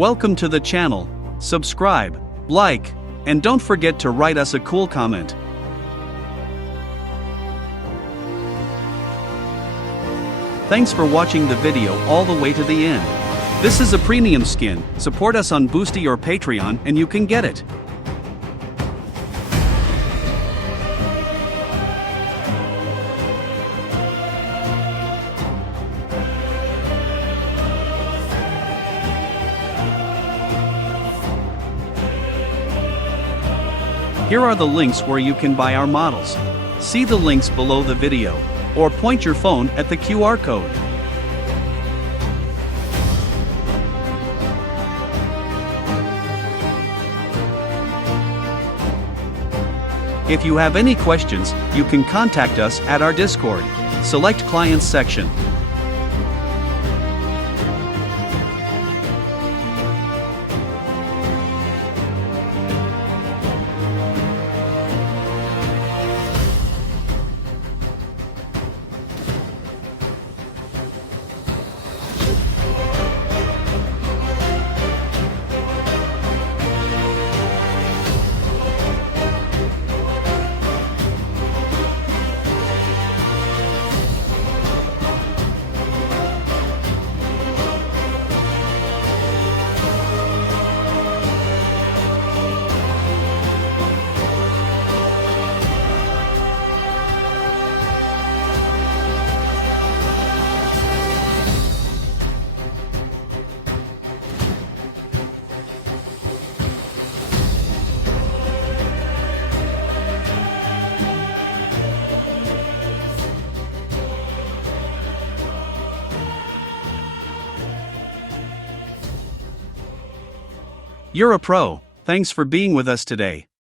Welcome to the channel. Subscribe, like, and don't forget to write us a cool comment. Thanks for watching the video all the way to the end. This is a premium skin. Support us on Boosty or Patreon and you can get it. Here are the links where you can buy our models. See the links below the video, or point your phone at the QR code. If you have any questions, you can contact us at our Discord. Select Clients section. You're a pro. Thanks for being with us today.